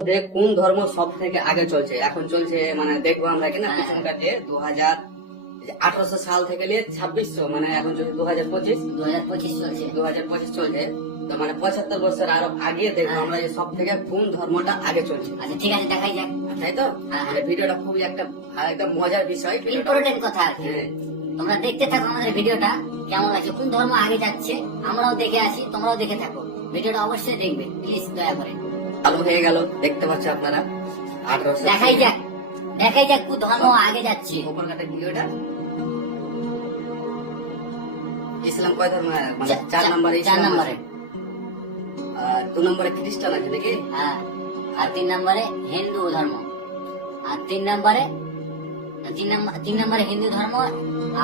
দেখ কোন ধর্ম সব থেকে আগে চলছে? এখন চলছে মানে দেখব আমরা কিনা পিছন কাটে দু হাজার আঠারোশো সাল থেকে নিয়ে ছাব্বিশশো মানে এখন চলছে দু হাজার পঁচিশ। দু হাজার পঁচিশ চলছে। দু হাজার পঁচিশ চলছে। তো মানে পঁচাত্তর বছর আরও আগে দেখব আমরা যে সব থেকে কোন ধর্মটা আগে চলছে। আচ্ছা ঠিক আছে দেখাই যাক। তাই তো? হ্যাঁ। মানে ভিডিওটা খুবই একটা একটা মজার বিষয় ইম্পর্টেন্ট কথা হ্যাঁ। তোমরা দেখতে থাকো আমাদের ভিডিওটা কেমন লাগছে কোন ধর্ম আগে যাচ্ছে আমরাও দেখে আছি তোমরাও দেখে থাকো। ভিডিওটা অবশ্যই দেখবে প্লিজ দয়া করে। চালু হয়ে গেল দেখতে পাচ্ছ আপনারা? আঠারোশো দেখাই যাক দেখাই যাক ধর্ম আগে যাচ্ছে। ভিডিওটা। ইসলাম কয় ধর্ম মানে চার নম্বরে চার নম্বরে। আর দু নম্বরে খ্রিস্টান আছে নাকি? হ্যাঁ আর তিন নম্বরে হিন্দু ধর্ম। আর তিন নম্বরে তিন নম্বর তিন নম্বরে হিন্দু ধর্ম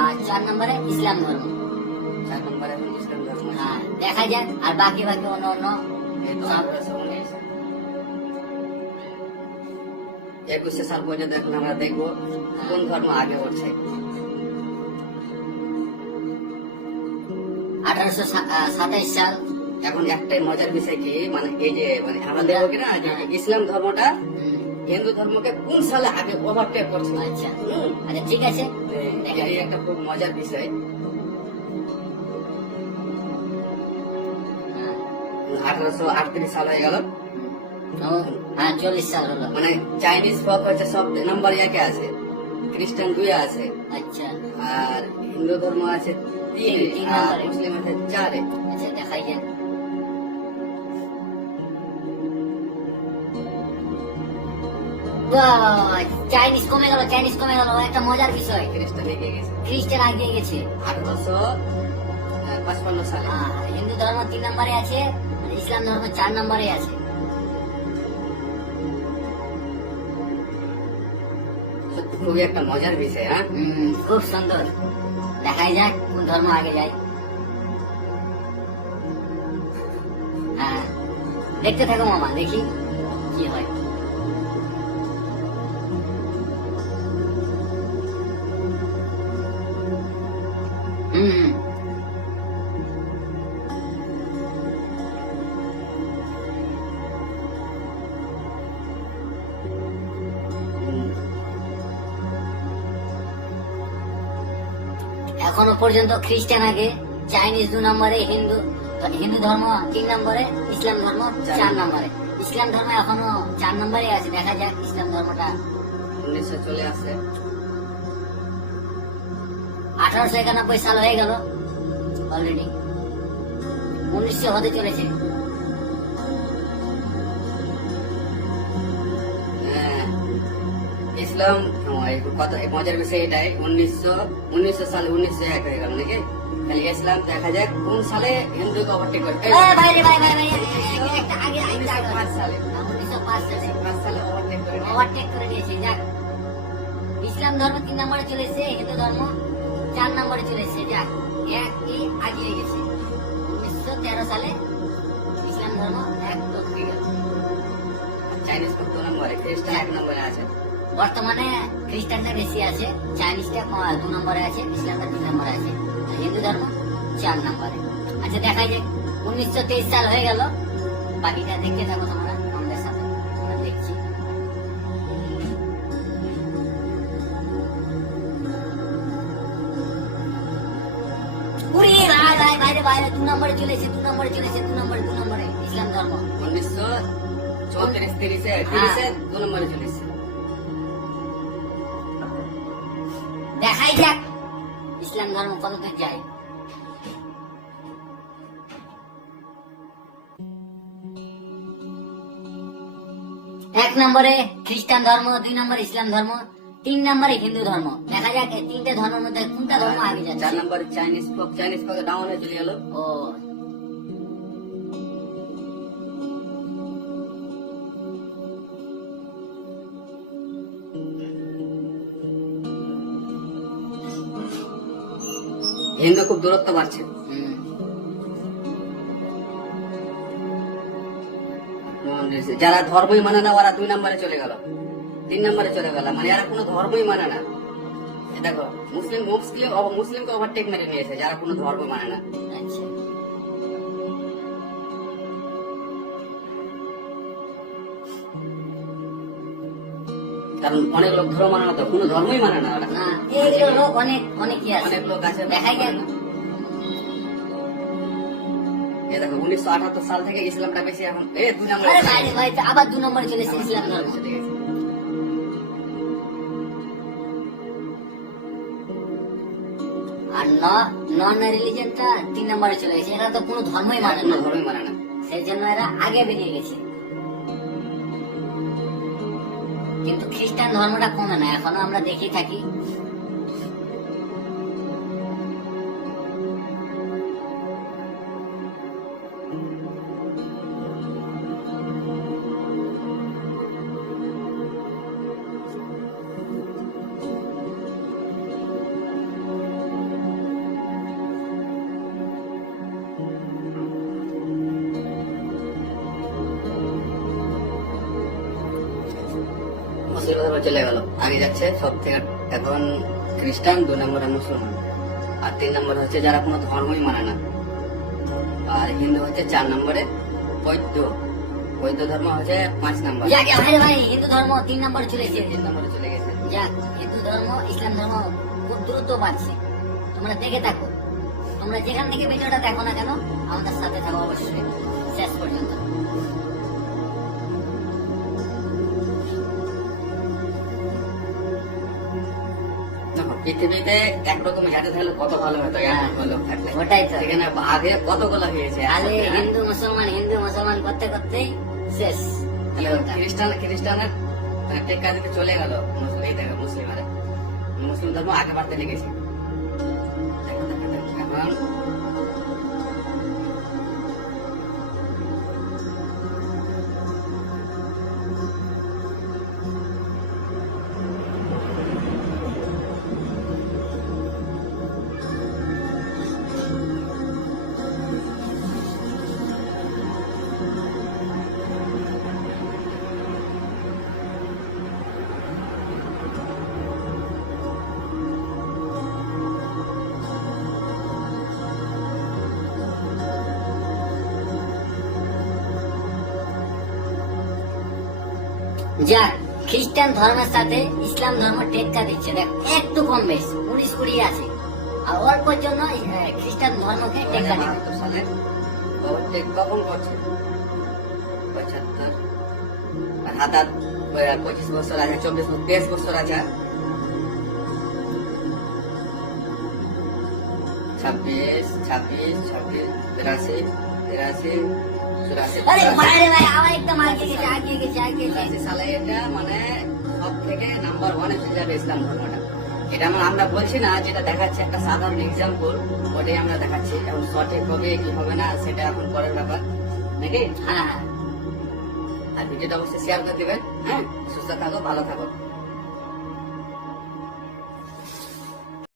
আর চার নম্বরে ইসলাম ধর্ম। চার নম্বরে ইসলাম ধর্ম। হ্যাঁ, দেখা যাক আর বাকি বাকি অন্য অন্য একুশে সাল পর্যন্ত এখন আমরা দেখব কোন ধর্ম আগে উঠছে আঠারোশো সাতাইশ সাল এখন একটাই মজার বিষয় কি মানে এই যে মানে আমরা দেখব কিনা যে ইসলাম ধর্মটা হিন্দু ধর্মকে কোন সালে আগে ওভারটেক করছে আচ্ছা। আচ্ছা ঠিক আছে। এটাই একটা খুব মজার বিষয়। আঠারোশো আটত্রিশ সাল হয়ে গেল। হ্যাঁ চল্লিশ সাল হলো। মানে চাইনিজ ফক হচ্ছে সব নাম্বার একে আছে। খ্রিস্টান দুই আছে। আচ্ছা। আর হিন্দু ধর্ম আছে তিন। আর। মুসলিম আছে চারে। আচ্ছা দেখাই চাইনিজ কমে গেল চাইনিজ কমে গেল একটা মজার বিষয়। খ্রিস্টান এগিয়ে গেছে। খ্রিস্টান আগিয়ে গেছে। আঠারোশো পাঁচপান্ন সালে। হিন্দু ধর্ম তিন নম্বরে আছে ইসলাম ধর্ম চার নম্বরে আছে। সত্যি খুবই একটা মজার বিষয় হ্যাঁ? খুব সুন্দর। দেখাই যাক কোন ধর্ম আগে যায়। হ্যাঁ। দেখতে থাকো মামা দেখি কি হয়। এখনও পর্যন্ত খ্রিস্টান আগে চাইনিজ দু নম্বরে হিন্দু হিন্দু ধর্ম তিন নম্বরে ইসলাম ধর্ম চার নম্বরে। ইসলাম ধর্ম এখনও চার নম্বরে আছে দেখা যাক ইসলাম ধর্মটা। উনিশশো চলে আসে। আঠারোশো একানব্বই সাল হয়ে গেল অলরেডি উনিশশো হতে চলেছে। হ্যাঁ, ইসলাম কত মজার বিষয় এটাই উনিশশো উনিশশো সালে উনিশশো এক হয়ে গেল নাকি? তাহলে ইসলাম দেখা যাক কোন সালে হিন্দুকে ওভারটেক করে। এই, এ, ভাই রে, ভাই, ভাই, ভাই, একটা আগে, আগে, উনিশশো আগে। পাঁচ সালে। পাঁচ সালে। ওভারটেক করে ওভারটেক করে নিয়েছে যাক। ইসলাম ধর্ম তিন নম্বরে চলেছে হিন্দু ধর্ম চার নম্বরে চলেছে যাক। একই আগিয়ে গেছে। উনিশশো তেরো সালে ইসলাম ধর্ম এক তো গেল। চাইনিজ দু নম্বরে খ্রিস্টান এক নম্বরে আছে। বর্তমানে খ্রিস্টানটা বেশি আছে চাইনিজটা দু নম্বরে আছে ইসলামটা তিন নম্বরে আছে। আর হিন্দু ধর্ম চার নম্বরে। আচ্ছা দেখা যায় উনিশশো তেইশ সাল হয়ে গেল। বাকিটা দেখতে থাকো তোমরা আমাদের সাথে। আমরা দেখছি। উড়ি, ভাই, ভাই, বাইরে বাইরে দু নম্বরে চলেছে দু নম্বরে চলেছে দু নম্বরে দু নম্বরে। ইসলাম ধর্ম। উনিশশো চৌত্রিশ তিরিশে তিরিশে দু নম্বরে চলে যাক ইসলাম ধর্ম কতদূর যায়? এক নম্বরে খ্রিস্টান ধর্ম দুই নম্বরে ইসলাম ধর্ম তিন নম্বরে হিন্দু ধর্ম। দেখা যাক তিনটে ধর্মের মধ্যে কোনটা ধর্ম আগে চার যাচ্ছে নম্বরে চাইনিজ পক চাইনিজ পক ডাউন হয়ে চলে গেল। ও হিন্দু খুব দূরত্ব বাড়ছে। যারা ধর্মই মানে না, ওরা দুই নম্বরে চলে গেল। তিন নম্বরে চলে গেল। মানে এরা কোনো ধর্মই মানে না। দেখো, মুসলিম মুসলিম, মুসলিমকে ওভারটেক মেরে নিয়েছে, যারা কোনো ধর্ম মানে না। কারণ অনেক লোক ধর্ম মানে না তো কোনো ধর্মই মানে না ওরা। না অনেক অনেক লোক আছে। দেখাই যায় দেখো উনিশশো আঠাত্তর সাল থেকে ইসলামটা বেশি এখন। এ দুই নম্বরে আবার দু নম্বরে চলে এসেছে ইসলাম ধর্ম। আর নন রিলিজনটা তিন নম্বরে চলে গেছে। এরা তো কোনো ধর্মই মানে না। ধর্মই মানে না। সেই জন্য এরা আগে বেরিয়ে গেছে। কিন্তু খ্রিস্টান ধর্মটা কমে না এখনও আমরা দেখি থাকি। মুসলিম ধর্ম চলে গেল। আগে যাচ্ছে সব থেকে এখন খ্রিস্টান দু নম্বরে মুসলমান। আর তিন নম্বরে হচ্ছে যারা কোনো ধর্মই মানে না। আর হিন্দু হচ্ছে চার নম্বরে বৈদ্য। বৈদ্য ধর্ম হচ্ছে পাঁচ নম্বর। যাকে ভাই হিন্দু ধর্ম তিন নম্বরে চলে গেছে। তিন নম্বরে চলে গেছে। যাক হিন্দু ধর্ম ইসলাম ধর্ম খুব দ্রুত বাড়ছে। তোমরা দেখে থাকো। তোমরা যেখান থেকে ভিডিওটা দেখো না কেন আমাদের সাথে থাকো অবশ্যই। শেষ পর্যন্ত। পৃথিবীতে একরকম জাতি থাকলে কত ভালো হতো লোক থাকলে? ওটাই তো। সেখানে আগে কতগুলো হয়েছে? আগে হ্যাঁ? হিন্দু মুসলমান হিন্দু মুসলমান করতে করতেই শেষ। তাহলে খ্রিস্টান খ্রিস্টানের টেক্কা দিকে চলে গেল মুসলিম এই দেখো মুসলিমেরা মুসলিম ধর্ম আগে বাড়তে লেগেছে। এখন যাক খ্রিস্টান ধর্মের সাথে ইসলাম ধর্ম টেক্কা দিচ্ছে। দেখ একটু কম বেশ উনিশ কুড়ি আছে। আর অল্পের জন্য খ্রিস্টান ধর্মকে টেক্কা দিচ্ছে। কখন করছে? পঁচাত্তর। পঁচিশ বছর আছে চব্বিশ তেইশ বছর আছে ছাব্বিশ ছাব্বিশ ছাব্বিশ তিরাশি তিরাশি আরে ভাই ভাই আবার একদম আগে গেছে আগে গেছে আগে গেছে। তিরাশি এটা মানে সব থেকে নাম্বার ওয়ানে চলে যাবে ইসলাম ধর্মটা। এটা আমরা আমরা বলছি না যেটা দেখাচ্ছে একটা সাধারণ এক্সাম্পল ওটাই আমরা দেখাচ্ছি। এখন সঠিক হবে কি হবে না সেটা এখন পরের ব্যাপার। নাকি? হ্যাঁ। আর ভিডিওটা অবশ্যই শেয়ার করে দিবেন হ্যাঁ? সুস্থ থাকো ভালো থাকো।